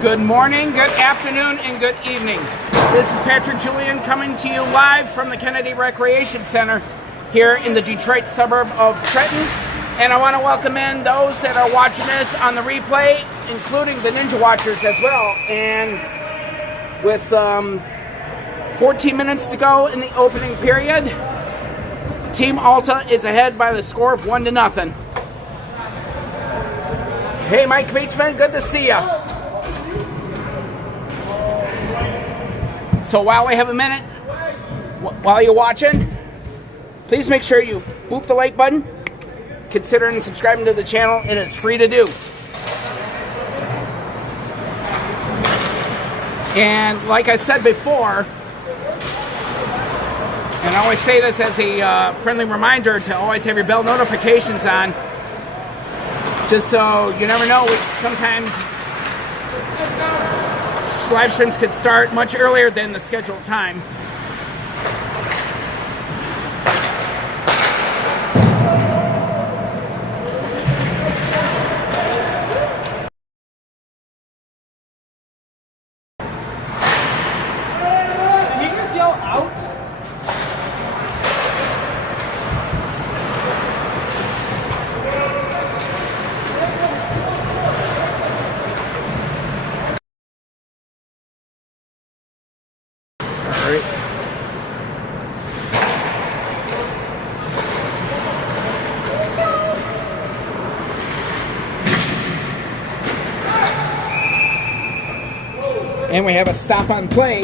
Good morning, good afternoon, and good evening. This is Patrick Julian coming to you live from the Kennedy Recreation Center here in the Detroit suburb of Trenton. And I want to welcome in those that are watching this on the replay, including the Ninja Watchers as well. And with 14 minutes to go in the opening period, Team Alta is ahead by the score of 1-0. Hey, Mike Beachman, good to see you. So while we have a minute, while you're watching, please make sure you boop the like button. Considering subscribing to the channel, it is free to do. And like I said before, and I always say this as a friendly reminder to always have your bell notifications on, just so you never know, sometimes live streams could start much earlier than the scheduled time. Can you just yell out? And we have a stop on play.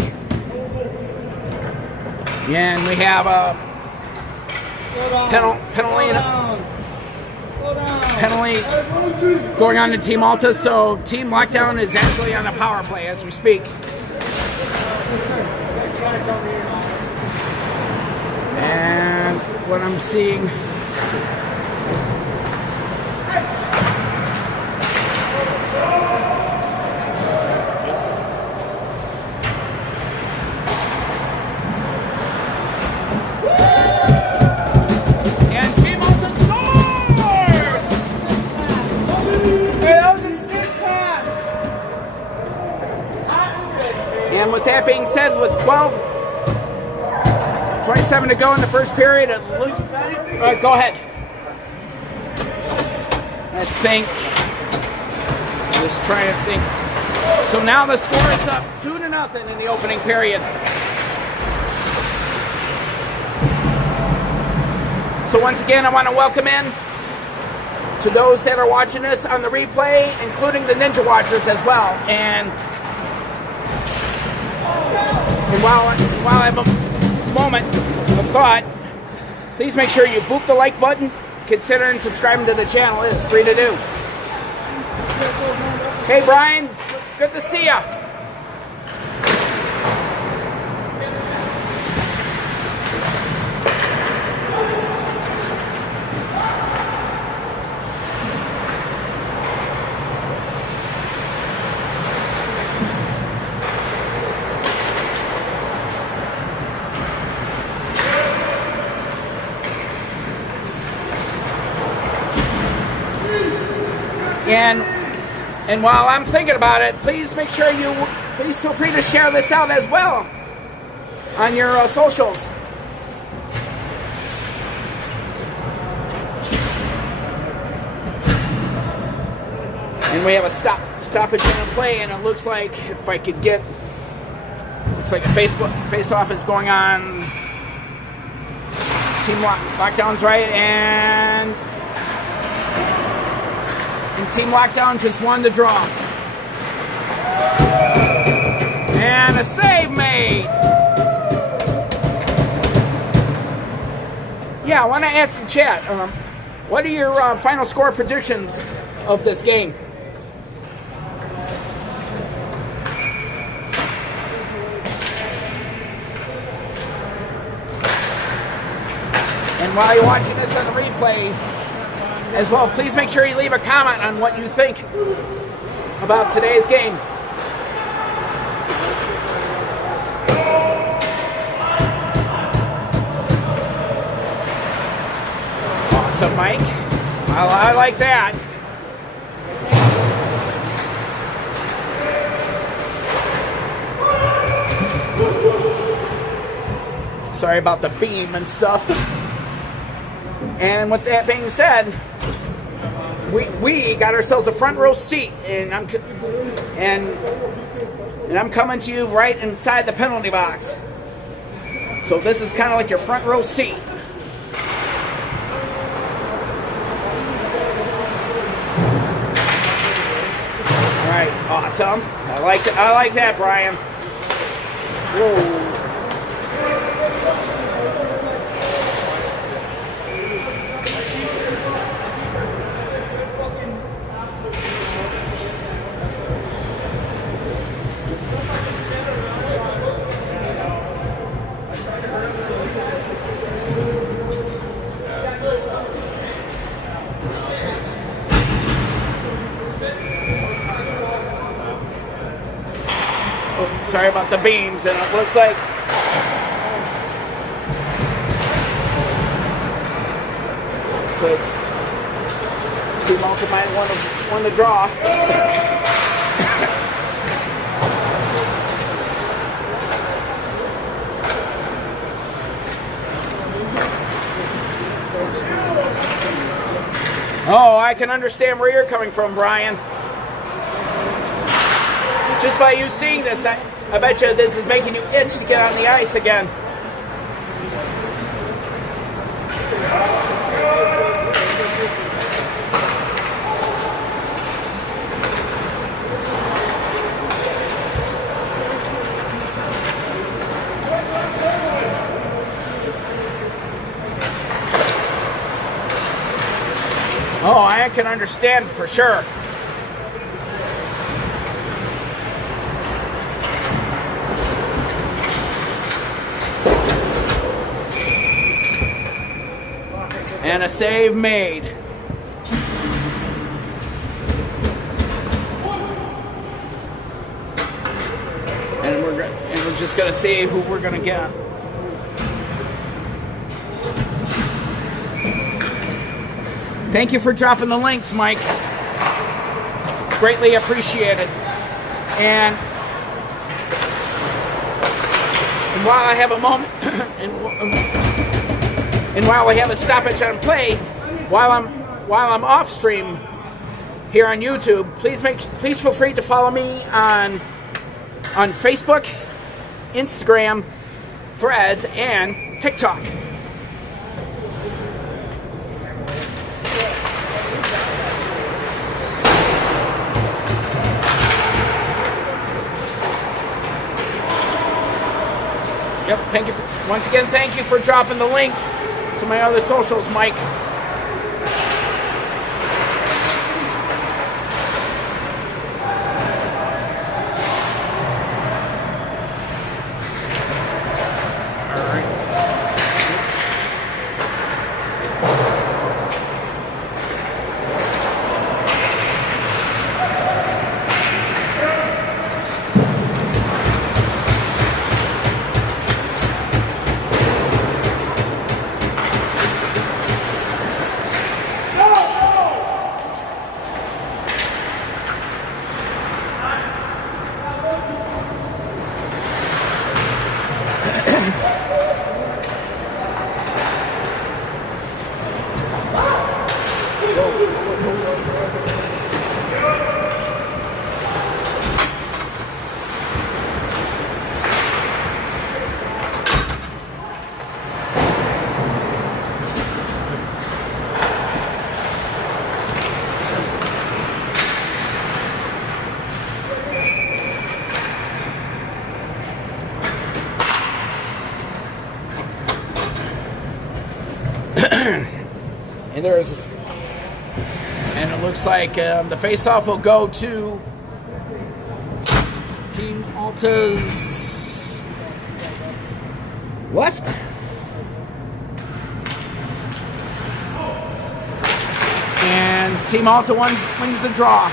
And we have a penalty going on to Team Alta. So Team Lockdown is actually on a power play as we speak. And what I'm seeing, and with that being said, with 27 to go in the first period, it looks... go ahead. I think... Just trying to think. So now the score is up 2-0 in the opening period. So once again, I want to welcome in to those that are watching this on the replay, including the Ninja Watchers as well. And while I have a moment of thought, please make sure you boop the like button. Considering subscribing to the channel, it is free to do. Hey Brian, good to see ya. And while I'm thinking about it, please make sure please feel free to share this out as well on your socials. And we have a stoppage in play, and it looks like if I could get, looks like a face-off is going on. Team Lockdown's right, and Team Lockdown just won the draw. And a save made. Yeah, I want to ask the chat, what are your final score predictions of this game? And while you're watching this on the replay as well, please make sure you leave a comment on what you think about today's game. Awesome, Mike. I like that. Sorry about the beam and stuff. And with that being said, we got ourselves a front row seat, and I'm coming to you right inside the penalty box. So this is kind of like your front row seat. All right, awesome. I like that, Brian. Whoa. Sorry about the beams, and it looks like Team Alta might won the draw. Oh, I can understand where you're coming from, Brian. Just by you seeing this, I bet you this is making you itch to get on the ice again. Oh, I can understand for sure. And a save made. And we're just gonna see who we're gonna get. Thank you for dropping the links, Mike. It's greatly appreciated. And while I have a moment, and while we have a stoppage on play, while I'm off stream here on YouTube, please feel free to follow me on Facebook, Instagram, Threads, and TikTok. Yep, once again, thank you for dropping the links to my other socials, Mike. And it looks like the face-off will go to Team Alta's left. And Team Alta wins the draw.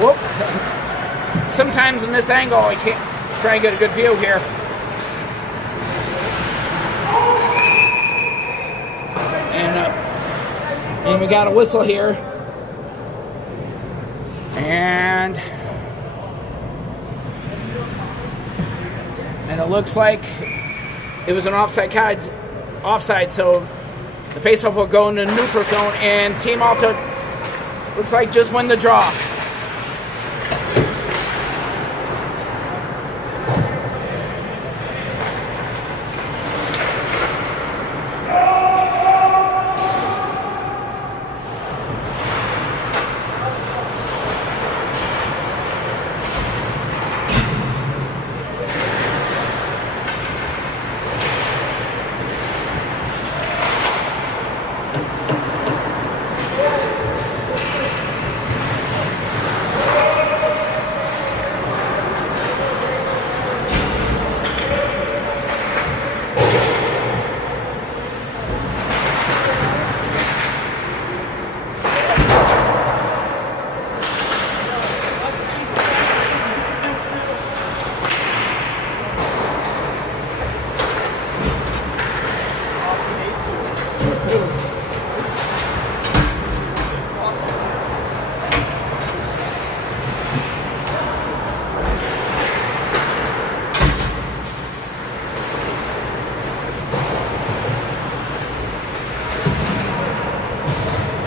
Whoop. Sometimes in this angle, I can't try and get a good view here. And we got a whistle here. And it looks like it was an offside, so the faceoff will go into the neutral zone, and Team Alta looks like just win the draw.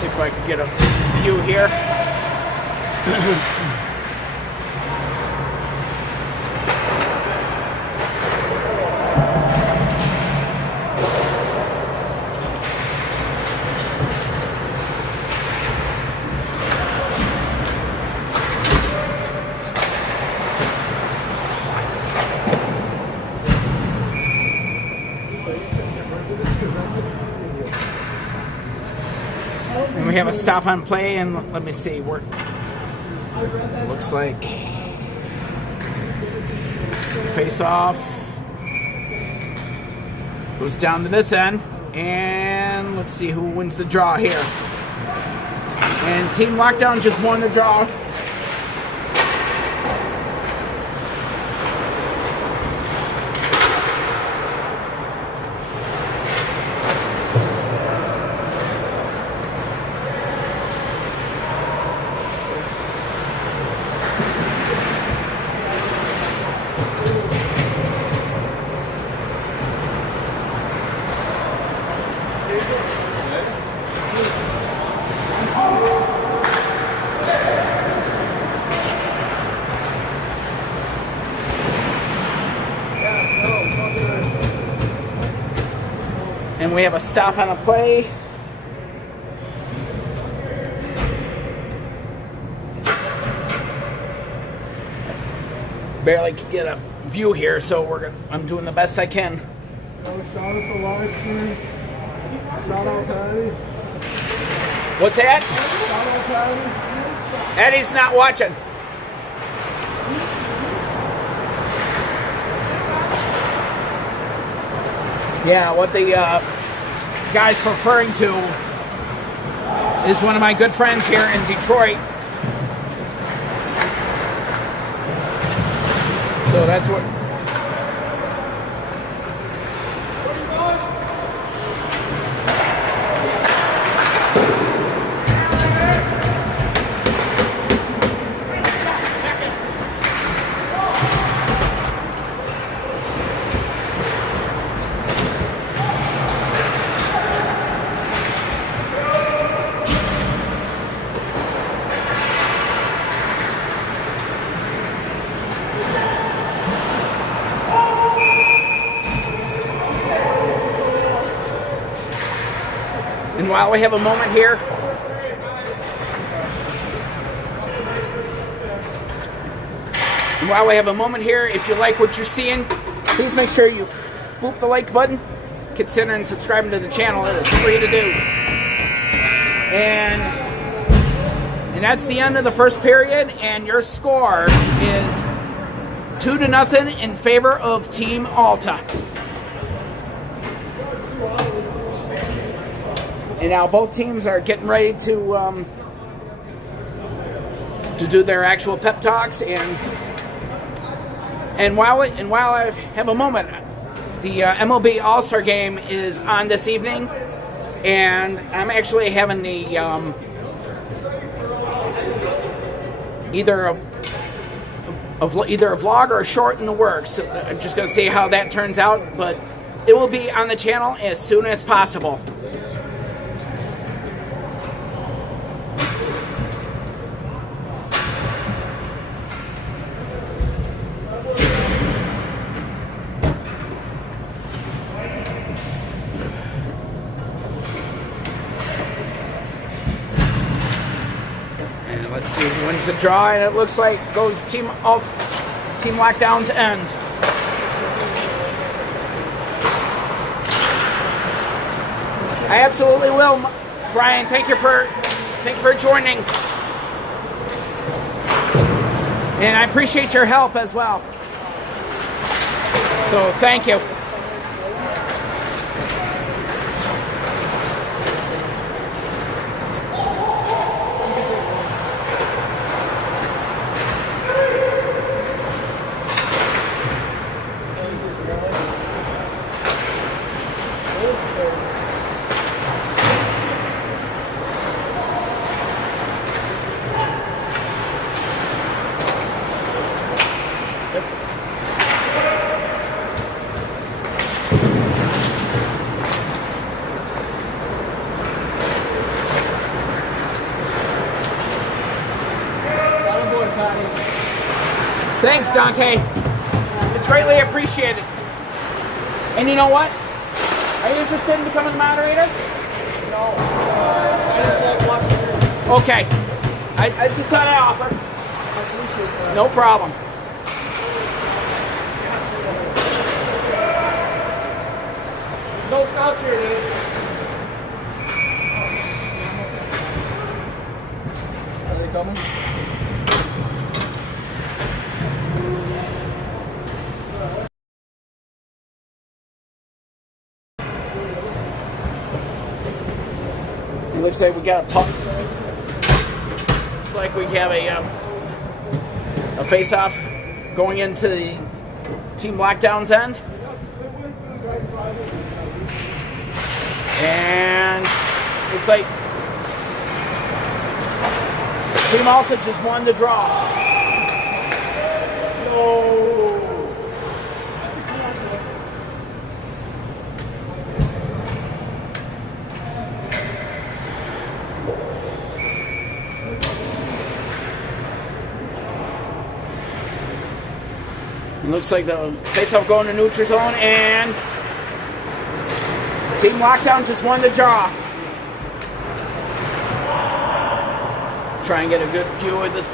If I can get a view here. And we have a stop on play, and let me see where looks like face off goes down to this end, and let's see who wins the draw here. And Team Lockdown just won the draw. And we have a stop on a play. Barely can get a view here, so I'm doing the best I can. Shout out the live stream. Shout out to Eddie. What's that? Shout out to Eddie. Eddie's not watching. Yeah, what the guy's referring to is one of my good friends here in Detroit. So that's what. And while we have a moment here, if you like what you're seeing, please make sure you boop the like button. Consider subscribing to the channel. It is free to do. And that's the end of the first period, and your score is 2-0 in favor of Team Alta. And now both teams are getting ready to to do their actual pep talks. And while I have a moment, the MLB All-Star Game is on this evening, and I'm actually having the either a vlog or a short in the works. So I'm just going to see how that turns out, but it will be on the channel as soon as possible. And let's see who wins the draw, and it looks like goes Team Alta, Team Lockdown's end. I absolutely will, Brian. Thank you for joining, and I appreciate your help as well. So thank you. Thanks, Dante. It's greatly appreciated. And you know what? Are you interested in becoming a moderator? No. I just like watching you. Okay. I just thought I'd offer. I appreciate that. No problem. There's no scouts here today. Are they coming? It looks like we got a puck. Looks like we have a face-off going into the Team Lockdown's end. And looks like Team Alta just won the draw. No. It looks like the face-off going to neutral zone, and Team Lockdown just won the draw. Try and get a good view of this.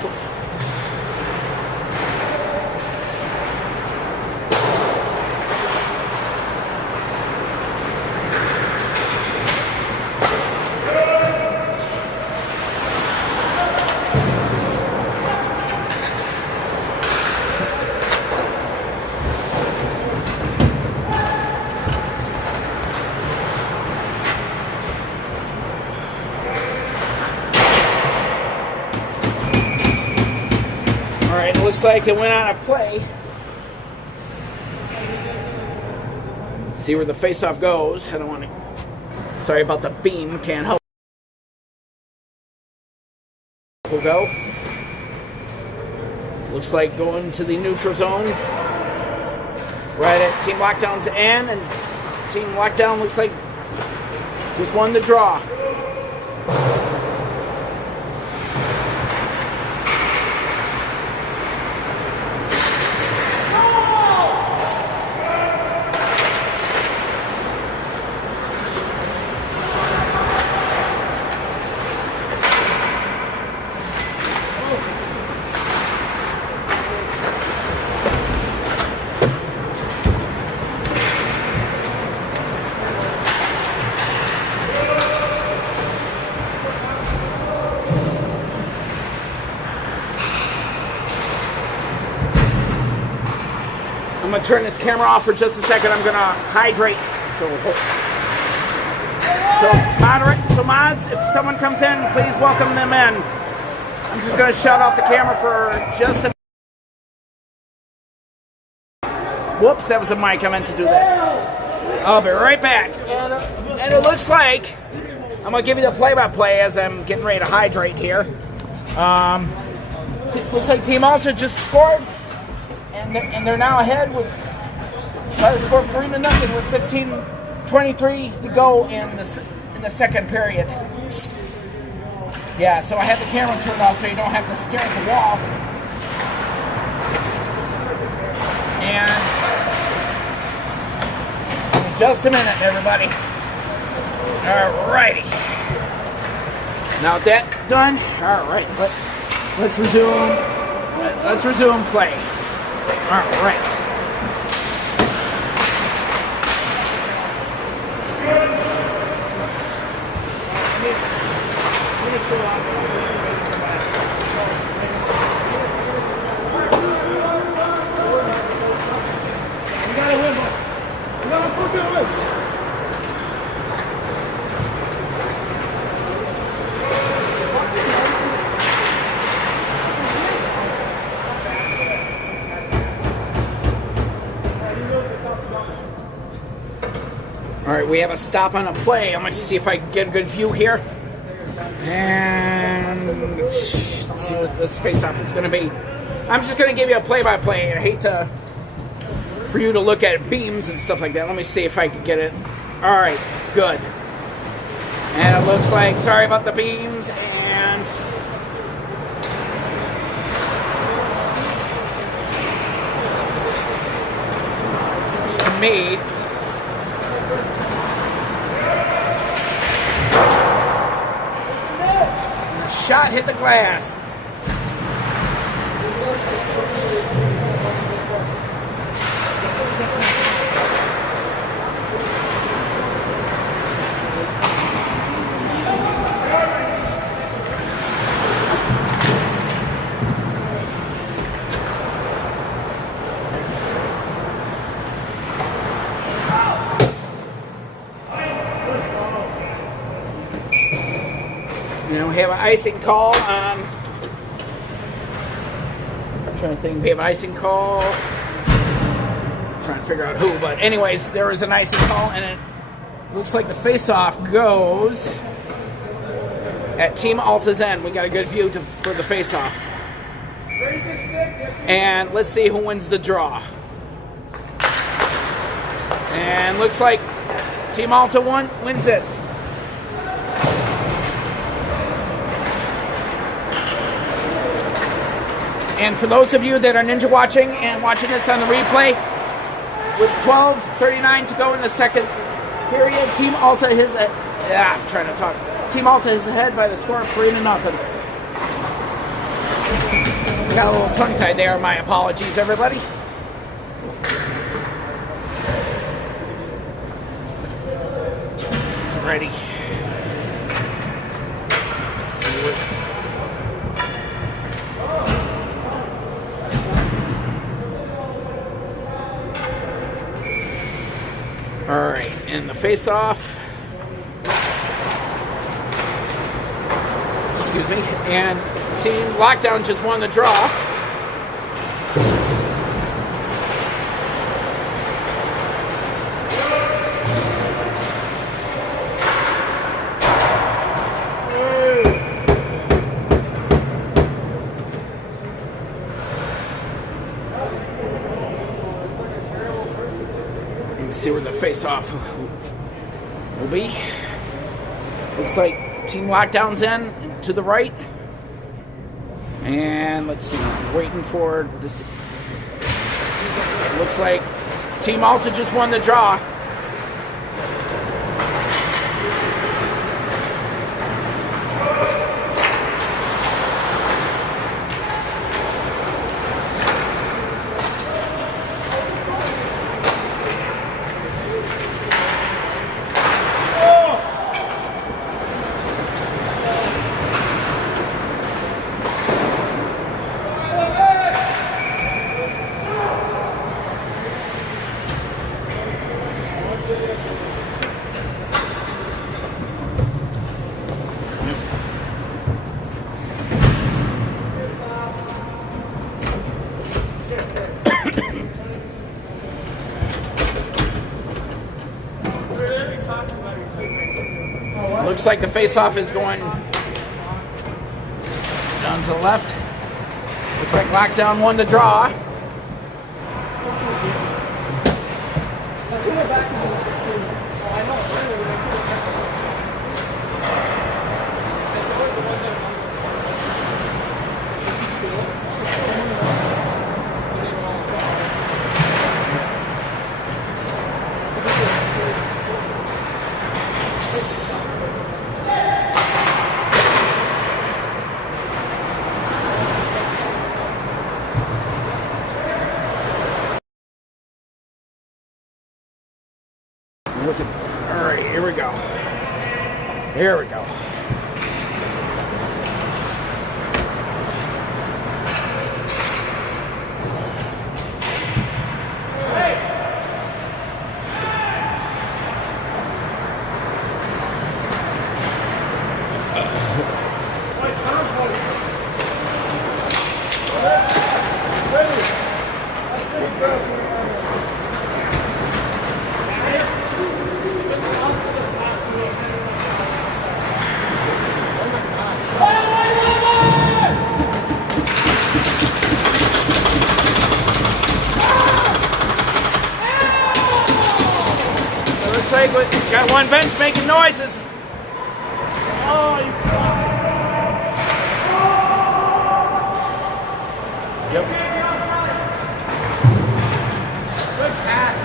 Alright, it looks like it went on a play. See where the face-off goes. I don't want to... Sorry about the beam. Can't help. We'll go. Looks like going to the neutral zone. Right at Team Lockdown's end. And Team Lockdown looks like just won the draw. I'm going to turn this camera off for just a second. I'm going to hydrate. So mods, if someone comes in, please welcome them in. I'm I'm just going to shut off the camera for just a... Whoops, that was a mic. I meant to do this. I'll be right back. And it looks like I'm going to give you the play-by-play as I'm getting ready to hydrate here. Looks like Team Alta just scored, and they're now ahead with by the score of 3-0 with 15:23 to go in the second period. Yeah, so I had the camera turned off so you don't have to stare at the wall. And in just a minute, everybody. Alrighty. Now with that done, alright, let's resume. Let's resume play. Alright. All right, we have a stop on a play. I'm going to see if I can get a good view here. And let's see what this face-off is going to be. I'm just going to give you a play-by-play. I hate for you to look at beams and stuff like that. Let me see if I can get it. All right, good. And it looks like, sorry about the beams, and to me, shot hit the glass. You know, we have an icing call on. I'm trying to think. We have an icing call. I'm trying to figure out who, but anyways, there was an icing call, and it looks like the face-off goes at Team Alta's end. We got a good view for the face-off. And let's see who wins the draw. And looks like Team Alta wins it. And for those of you that are ninja watching and watching this on the replay, with 12:39 to go in the second period, Team Alta is I'm trying to talk. Team Alta is ahead by the score of 3-0. Got a little tongue-tied there. My apologies, everybody. Ready. Let's see what. All right, and the face-off. Excuse me. And Team Lockdown just won the draw. See where the face-off will be. Looks like Team Lockdown's in to the right. And let's see, waiting for this. Looks like Team Alta just won the draw. looks like the face-off is going down to the left. Looks like lockdown won the draw. All right, here we go. Here we go. Looks like we got one bench making noises. Oh, you fuck. Yep. Good pass,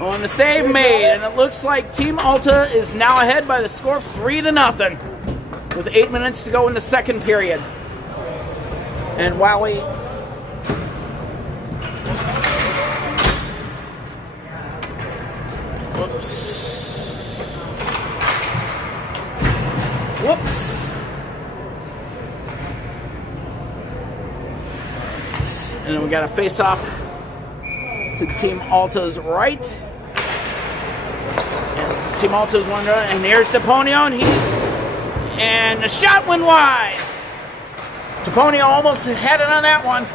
on the save made, and it looks like Team Alta is now ahead by the score of 3-0 with 8 minutes to go in the second period. And while we Whoops. And then we got a face-off to Team Alta's right. And Team Alta's one run, and here's Deponio, and the shot went wide. Deponio almost had it on that one.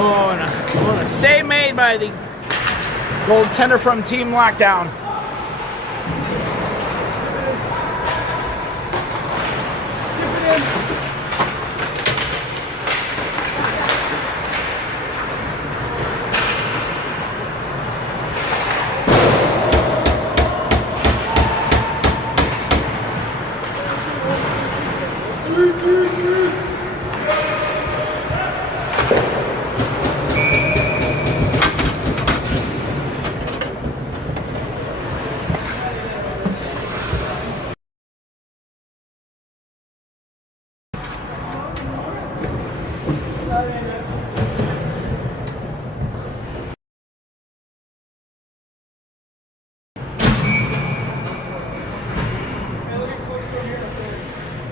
Oh, and a save made by the goaltender from Team Lockdown.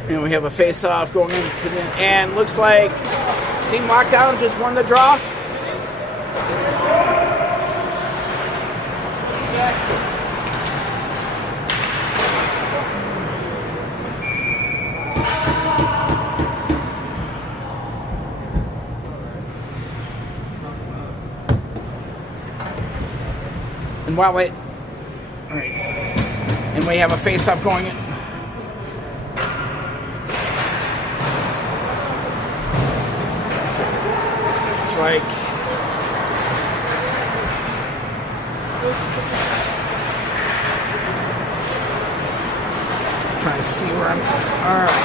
And we have a face-off going into the and looks like Team Lockdown just won the draw. And while it, all right, and we have a face-off going in. Like trying to see where I'm at. All right.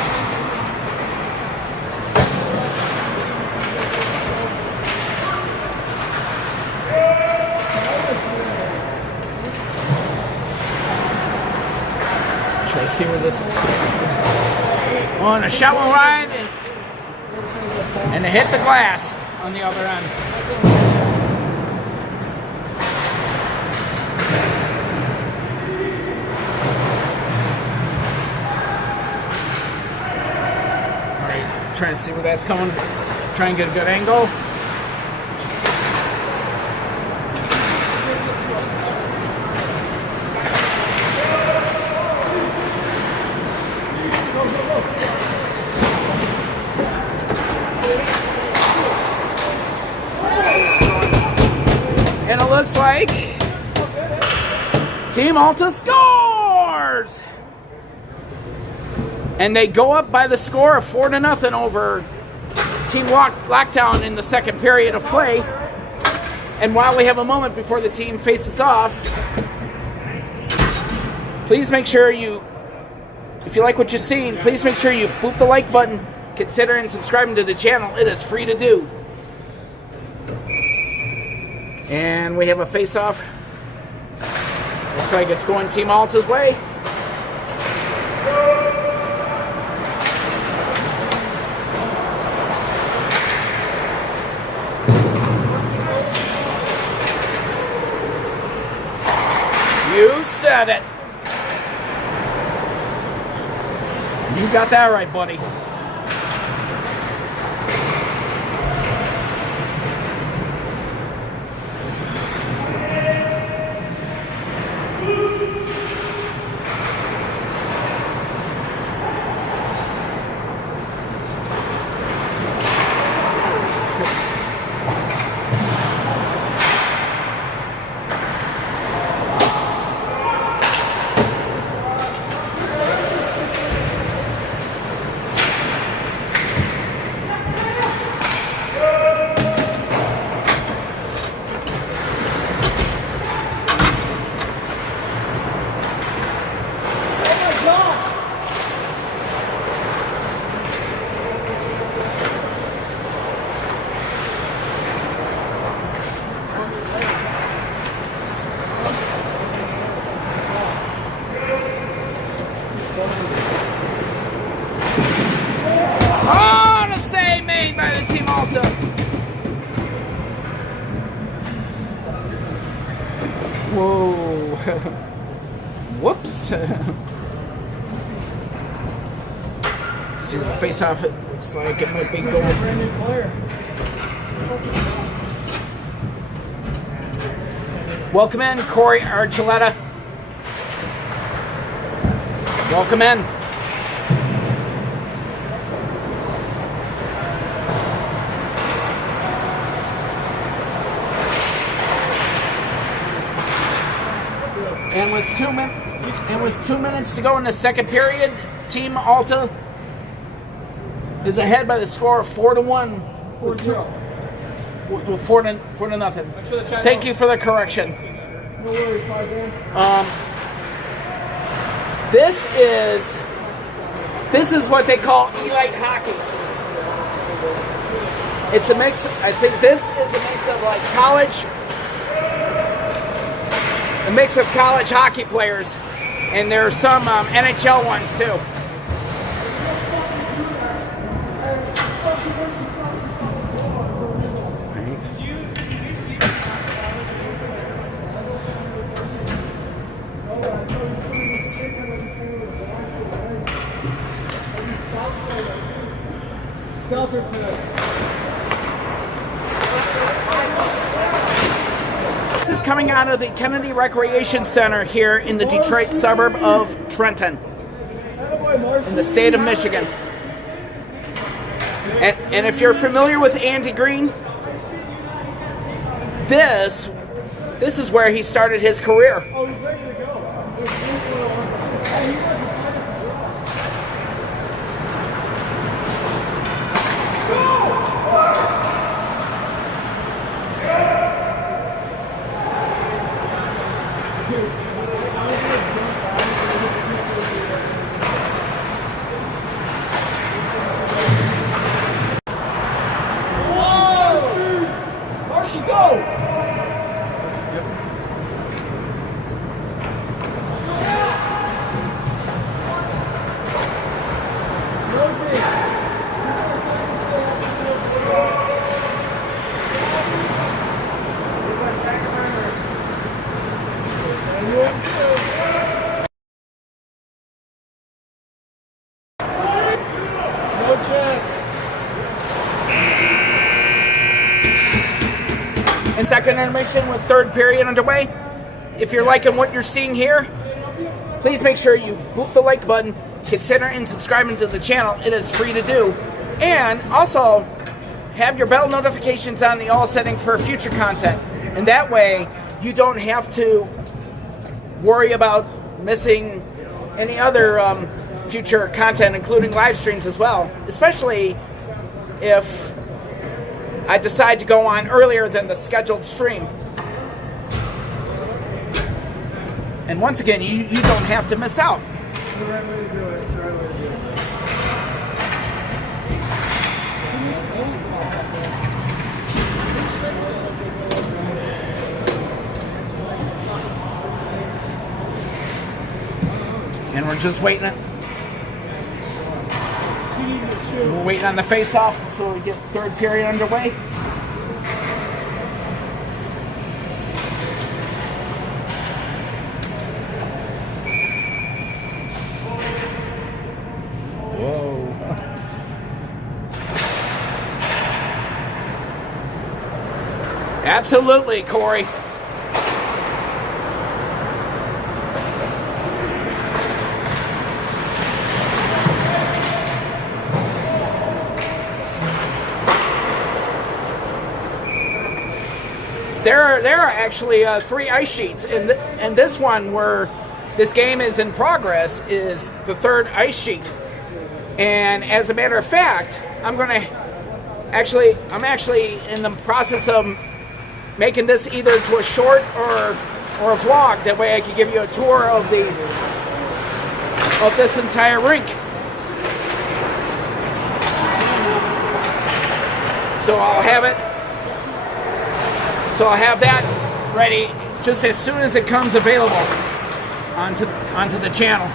Try to see where this is. On a shot went wide. And it hit the glass on the other end. All right, trying to see where that's coming. Try and get a good angle. And it looks like Team Alta scores! And they go up by the score of 4-0 over Team Lockdown in the second period of play. And while we have a moment before the team faces off, please make sure if you like what you're seeing, please make sure you boop the like button, consider and subscribing to the channel. It is free to do. And we have a face-off. Looks like it's going Team Alta's way. You said it. You got that right, buddy. Oh, the save made by the Team Alta. Whoa. Whoops. See what the face off it looks like. It might be going. Brand new player. Welcome in, Corey Archuleta. Welcome in. And with 2 minutes to go in the second period, Team Alta is ahead by the score of 4-1. 4-0. 4-0. Thank you for the correction. No worries, Pazan. This is what they call elite hockey. It's a mix. I think this is a mix of like a mix of college hockey players, and there are some NHL ones too. This is coming out of the Kennedy Recreation Center here in the Detroit suburb of Trenton, in the state of Michigan. And if you're familiar with Andy Green, this is where he started his career. Oh, he's ready to go. No chance. And second intermission with third period underway. If you're liking what you're seeing here, please make sure you boop the like button, consider and subscribing to the channel. It is free to do. And also, have your bell notifications on the all setting for future content. And that way, you don't have to worry about missing any other future content, including live streams as well. Especially if I decide to go on earlier than the scheduled stream. And once again, you don't have to miss out. It's the right way to do it. It's the right way to do it. And we're just waiting. We're waiting on the face-off so we get third period underway. Whoa. Absolutely, Corey. There are actually 3 ice sheets, and this one where this game is in progress is the 3rd ice sheet. And as a matter of fact, I'm actually in the process of making this either to a short or a vlog. That way I can give you a tour of this entire rink. So I'll have it. So I'll have that ready just as soon as it comes available onto the channel.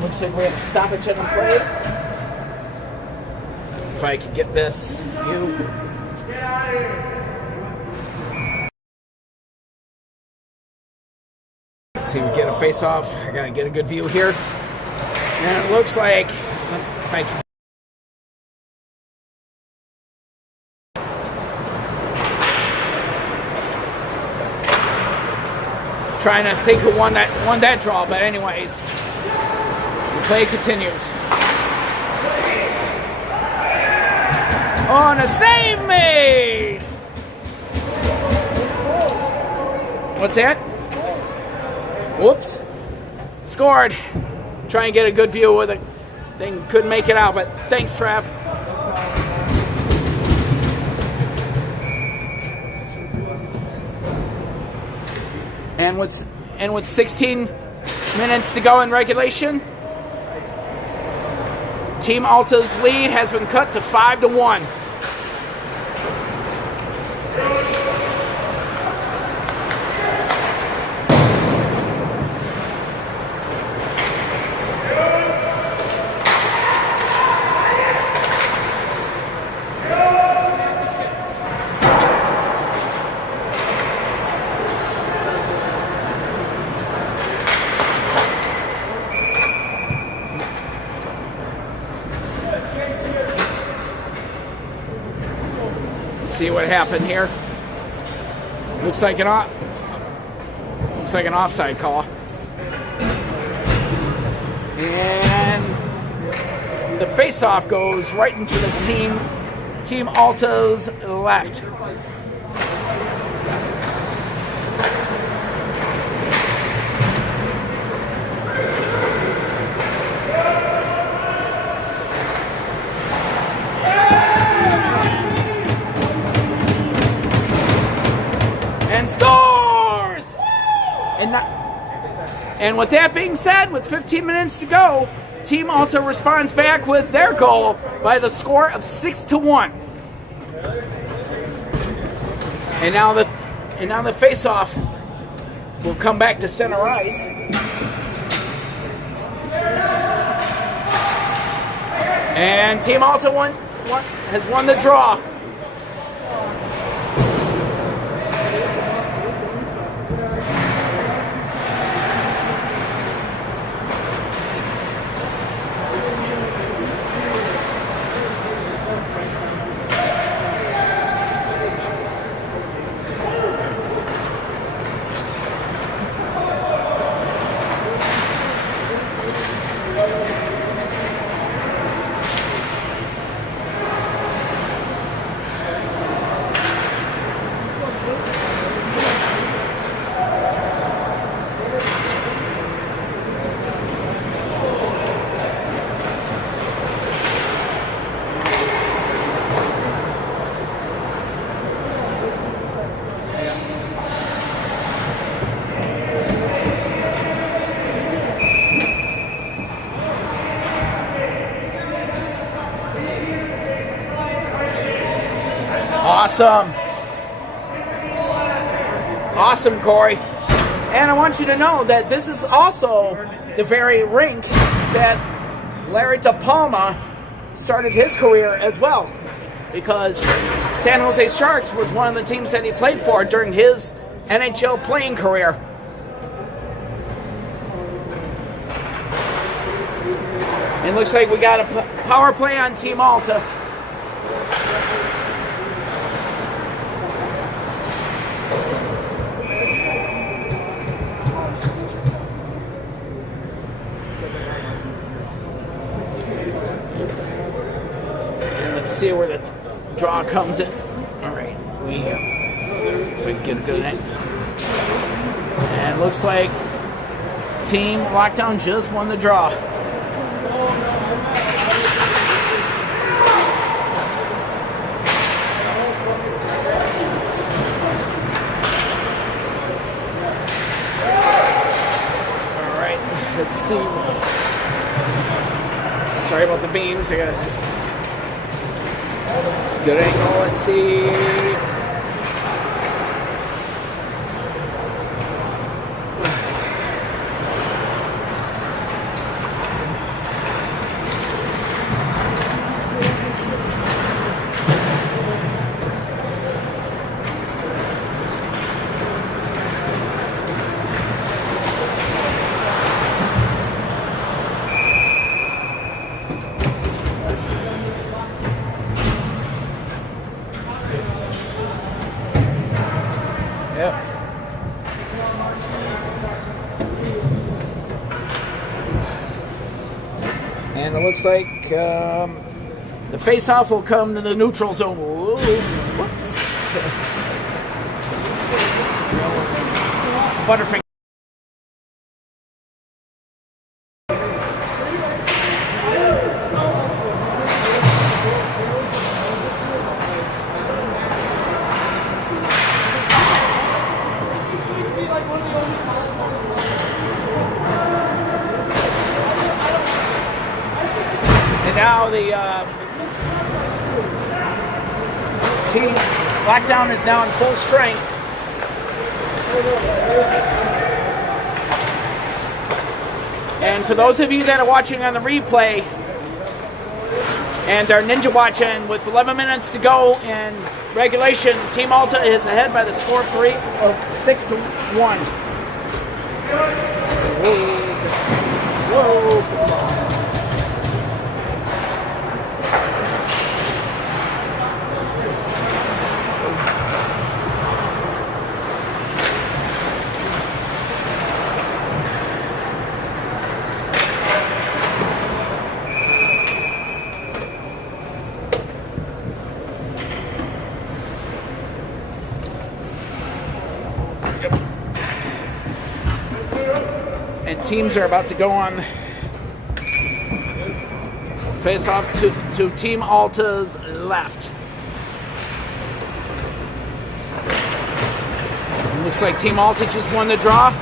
Looks like we have a stoppage on the plate. If I could get this view. Get out of here. Let's see, we get a face off. I gotta get a good view here. And it looks like if I can. Trying to think who won that draw, but anyways. The play continues. On a save made! What's that? Whoops. Scored. Try and get a good view of the thing. Couldn't make it out, but thanks, Trav. And with 16 minutes to go in regulation, Team Alta's lead has been cut to 5-1. see what happened here. Looks like an offside call. And the face-off goes right into the Team Alta's left. And scores! And with that being said, with 15 minutes to go, Team Alta responds back with their goal by the score of 6-1. And now the face-off will come back to center ice. And Team Alta has won the draw. Awesome, Corey. And I want you to know that this is also the very rink that Larry DePalma started his career as well, because San Jose Sharks was one of the teams that he played for during his NHL playing career. It looks like we got a power play on Team Alta. See where the draw comes in. All right, if we can get a good net. And it looks like Team Lockdown just won the draw. All right, let's see. Sorry about the beams. I got good angle, let's see. Yep. And it looks like the face-off will come to the neutral zone. Whoa. Whoops. Butterfinger. And now the Team Lockdown is now in full strength. And for those of you that are watching on the replay and are ninja watching, with 11 minutes to go in regulation, Team Alta is ahead by the score of 6-1. Whoa. teams are about to go on face off to Team Alta's left. It looks like Team Alta just won the draw.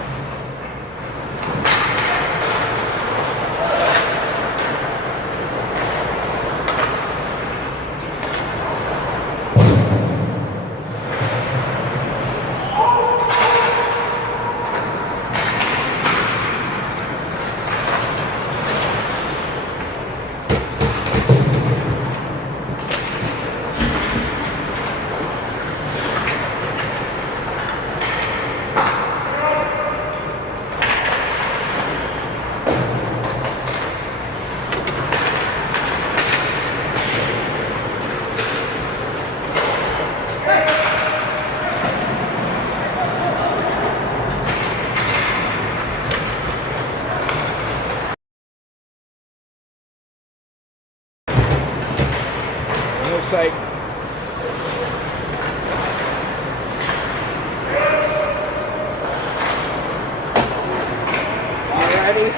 Looks like alrighty.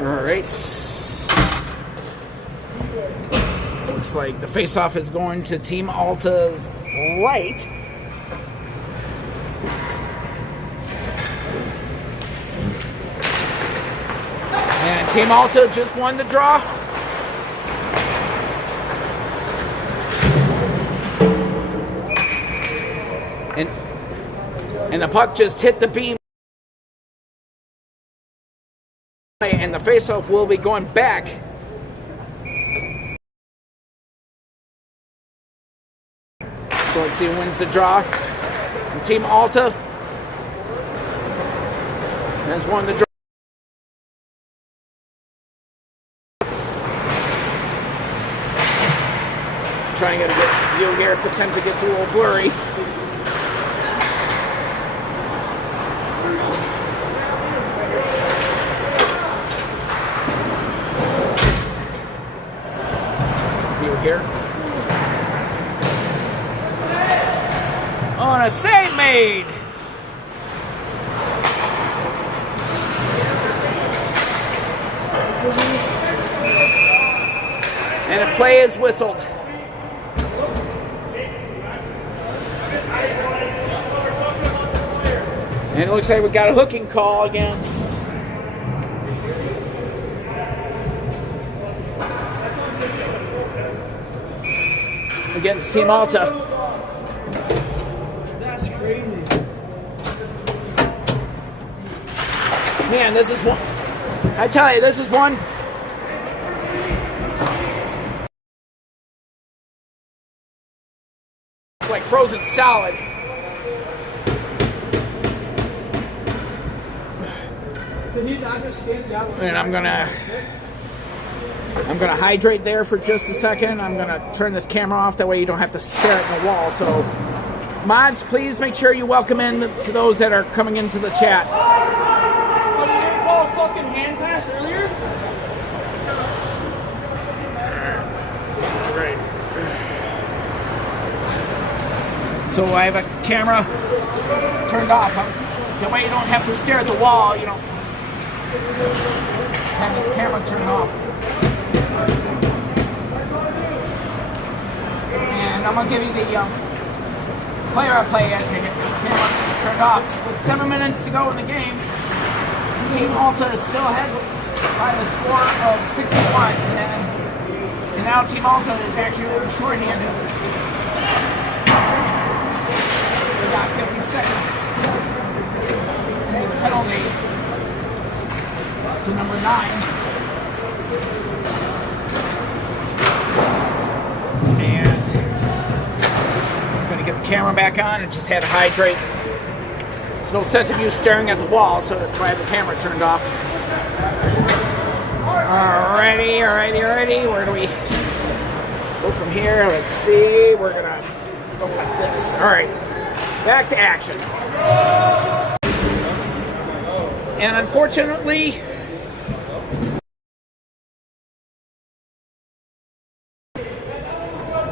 Alright. Looks like the face-off is going to Team Alta's right. And Team Alta just won the draw. And the puck just hit the beam. And the face-off will be going back. So let's see who wins the draw. And Team Alta has won the draw. Trying to get a good view here. Sometimes it gets a little blurry. View here. On a save made. And a play is whistled. And it looks like we got a hooking call against Team Alta. That's crazy. Man, this is one. I tell you, this is one. It's like frozen solid. And I'm gonna hydrate there for just a second. I'm gonna turn this camera off, that way you don't have to stare at the wall. So, mods, please make sure you welcome in to those that are coming into the chat. Oh, you didn't call a fucking hand pass earlier? Great. So I have a camera turned off. That way you don't have to stare at the wall, you know. Have the camera turned off. And I'm going to give you the play-by-play as I get the camera turned off. With 7 minutes to go in the game, Team Alta is still ahead by the score of 6-1. And now Team Alta is actually a little short-handed. They got 50 seconds. And the penalty to number 9. And I'm going to get the camera back on. It just had to hydrate. There's no sense of you staring at the wall, so that's why I have the camera turned off. Alrighty. Where do we go from here? Let's see. We're going to go like this. Alright. Back to action. And unfortunately,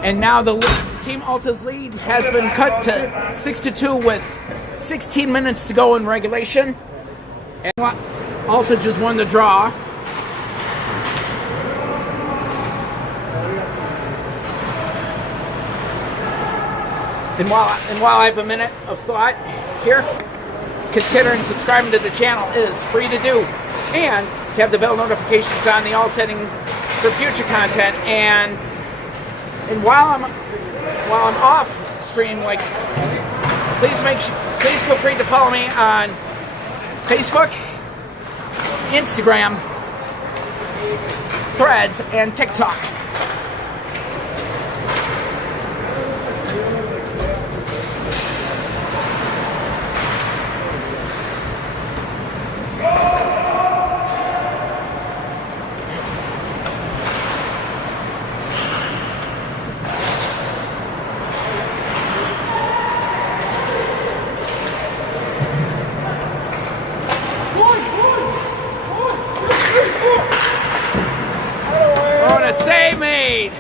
And now the Team Alta's lead has been cut to 6-2 with 16 minutes to go in regulation. And Alta just won the draw. And while I have a minute of thought here, considering subscribing to the channel is free to do, and to have the bell notifications on, the all setting for future content. And while I'm off stream, like, please feel free to follow me on Facebook, Instagram, Threads, and TikTok. Save made.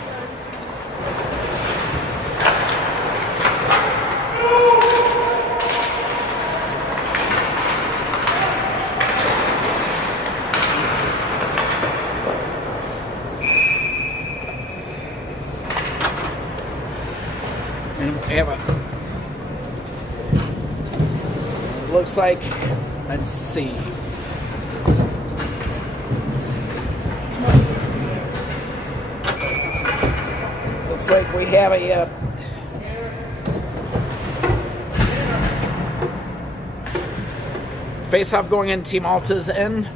And we have looks like, let's see. Looks like we have a face-off going in Team Alta's end,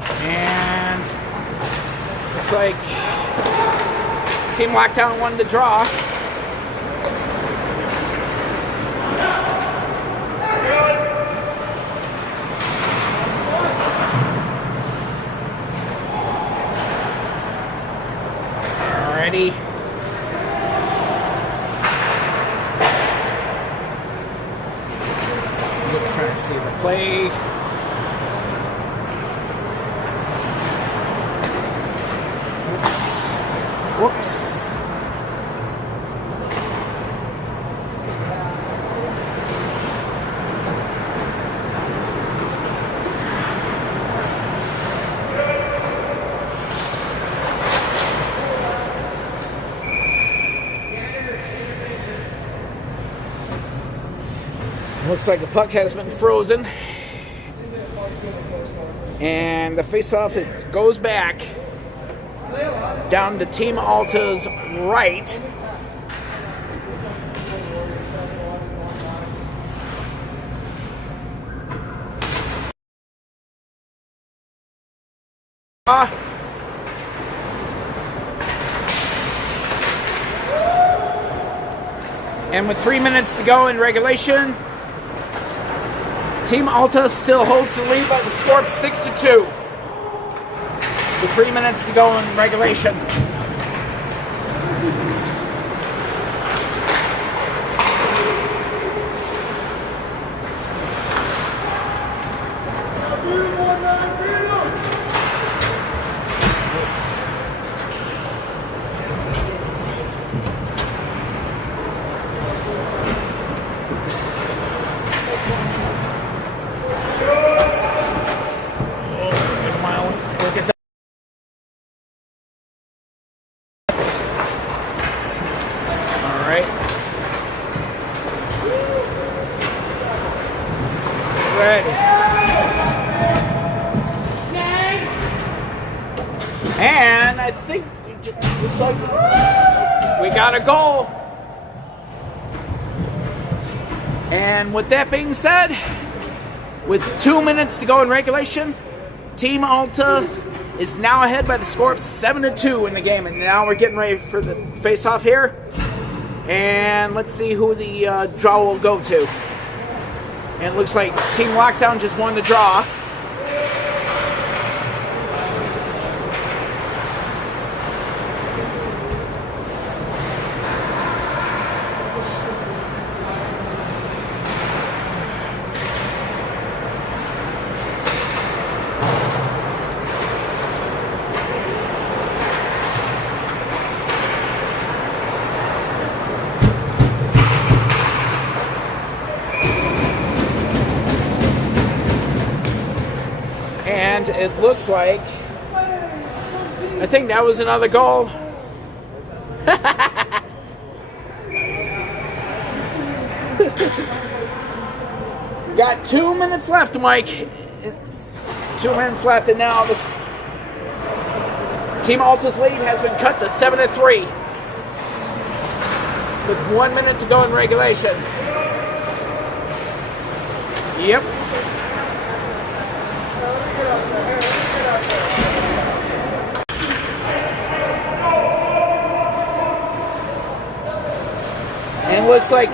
and looks like Team Lockdown won the draw. Alrighty. Trying to see the play. Whoops. Looks like the puck has been frozen, and the face-off, it goes back down to Team Alta's right. And with 3 minutes to go in regulation, Team Alta still holds the lead by the score of 6-2. With 3 minutes to go in regulation. Ready. And I think it looks like we got a goal. And with that being said, with 2 minutes to go in regulation, Team Alta is now ahead by the score of 7-2 in the game. And now we're getting ready for the face-off here. And let's see who the draw will go to. And it looks like Team Lockdown just won the draw. And it looks like, I think that was another goal. Got 2 minutes left, Mike. 2 minutes left, and now this Team Alta's lead has been cut to 7-3 with 1 minute to go in regulation. Yep. And it looks like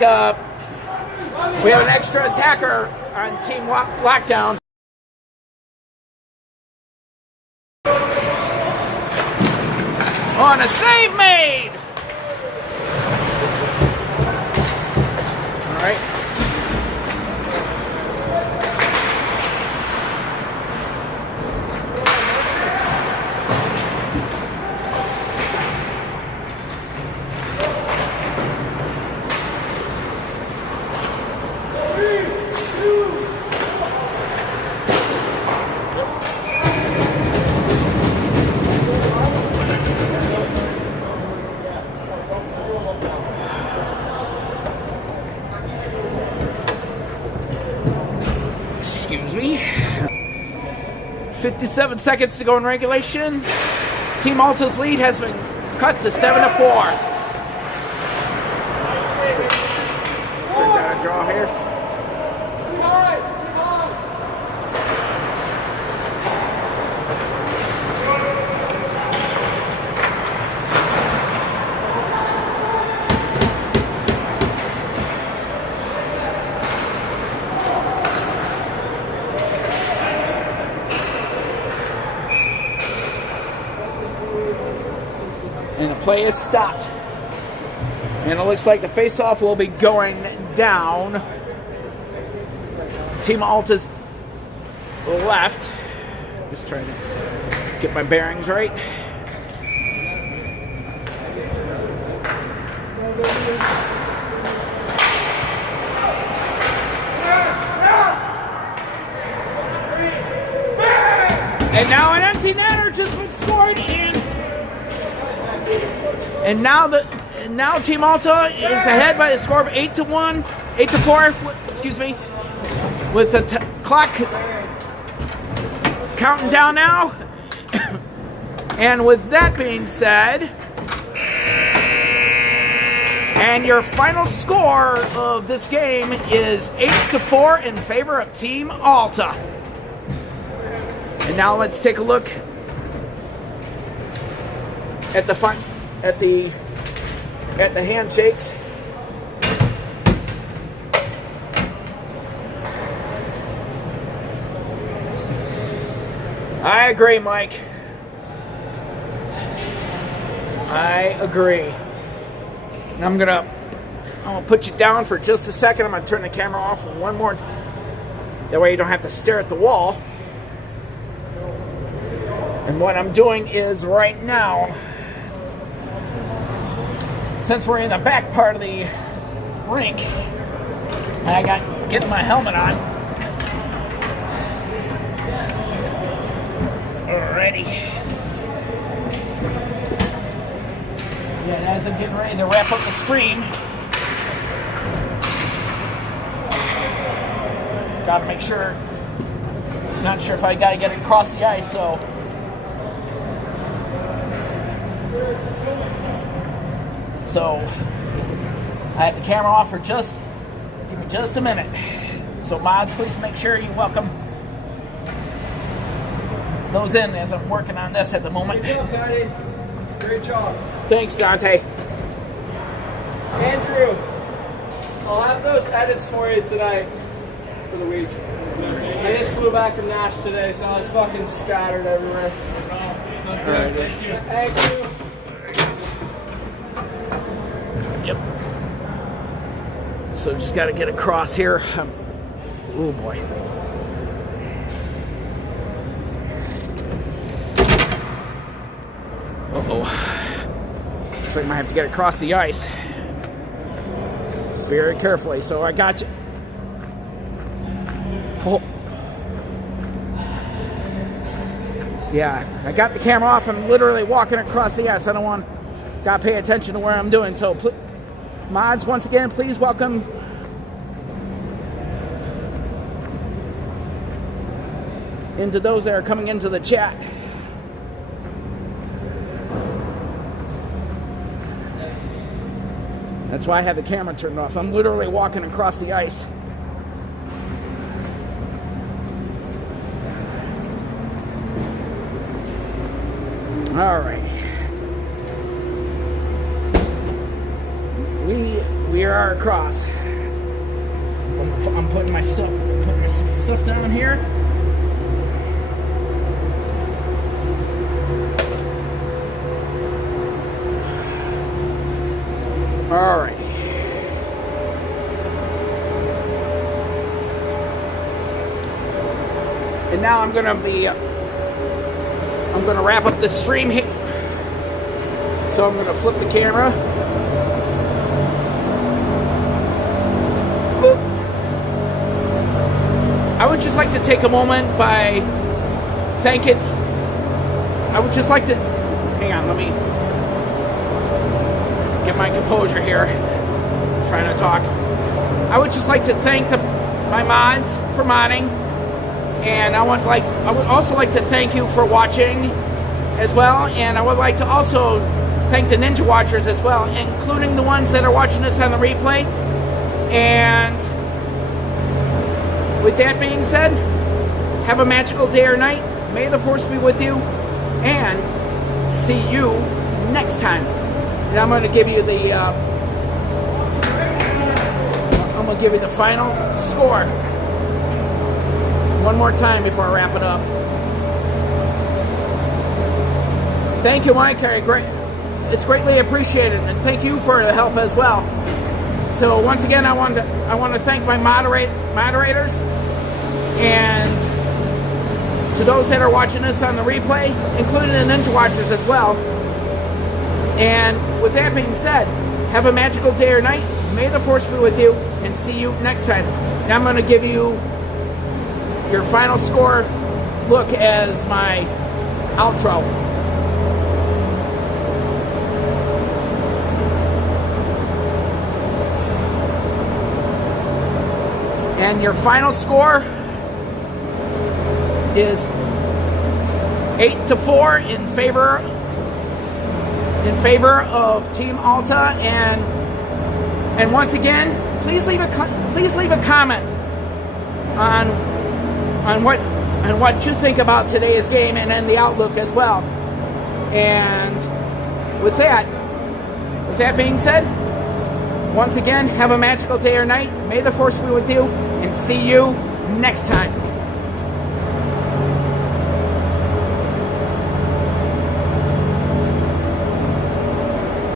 we have an extra attacker on Team Lockdown. On a save made! All right. Excuse me. 57 seconds to go in regulation. Team Alta's lead has been cut to 7-4. So we got a draw here. And the play is stopped. And it looks like the face-off will be going down. Team Alta's left. Just trying to get my bearings right. And now an empty netter just been scored in. And now Team Alta is ahead by a score of 8-4, excuse me, with the clock counting down now. And with that being said, and your final score of this game is 8-4 in favor of Team Alta. And now let's take a look at the handshakes. I agree, Mike. I agree. And I'm gonna put you down for just a second. I'm gonna turn the camera off for one more. That way you don't have to stare at the wall. And what I'm doing is right now, since we're in the back part of the rink, and I got getting my helmet on. Alrighty. Yeah, and as I'm getting ready to wrap up the stream, gotta make sure, not sure if I gotta get it across the ice, so. So, I have the camera off for give me just a minute. So mods, please make sure you welcome those in as I'm working on this at the moment. Good job, Patty. Great job. Thanks, Dante. Andrew, I'll have those edits for you tonight for the week. I just flew back from Nash today, so I was fucking scattered everywhere. All right. Thank you. Thank you. Yep. So just got to get across here. Oh boy. Uh-oh. Looks like I might have to get across the ice. Just very carefully. So I got you. Oh. Yeah, I got the camera off. I'm literally walking across the ice. I don't want, gotta pay attention to where I'm doing. So, mods, once again, please welcome into those that are coming into the chat. That's why I have the camera turned off. I'm literally walking across the ice. All right. We are across. I'm putting my stuff down here. All right. And now I'm gonna wrap up the stream here. So I'm gonna flip the camera. Boop. I would just like to take a moment by thanking. I would just like to hang on. Let me get my composure here. I'm trying to talk. I would just like to thank my mods for modding, and I would also like to thank you for watching as well, and I would like to also thank the Ninja Watchers as well, including the ones that are watching this on the replay. And with that being said, have a magical day or night. May the force be with you, and see you next time. And I'm going to give you the final score one more time before I wrap it up. Thank you, Mike. It's greatly appreciated, and thank you for the help as well. So once again, I want to thank my moderators, and to those that are watching this on the replay, including the Ninja Watchers as well. And with that being said, have a magical day or night. May the force be with you, and see you next time. Now I'm going to give you your final score look as my outro. And your final score is 8-4 in favor of Team Alta. And once again, please leave a comment on what you think about today's game, and then the outlook as well. And with that being said, once again, have a magical day or night. May the force be with you, and see you next time.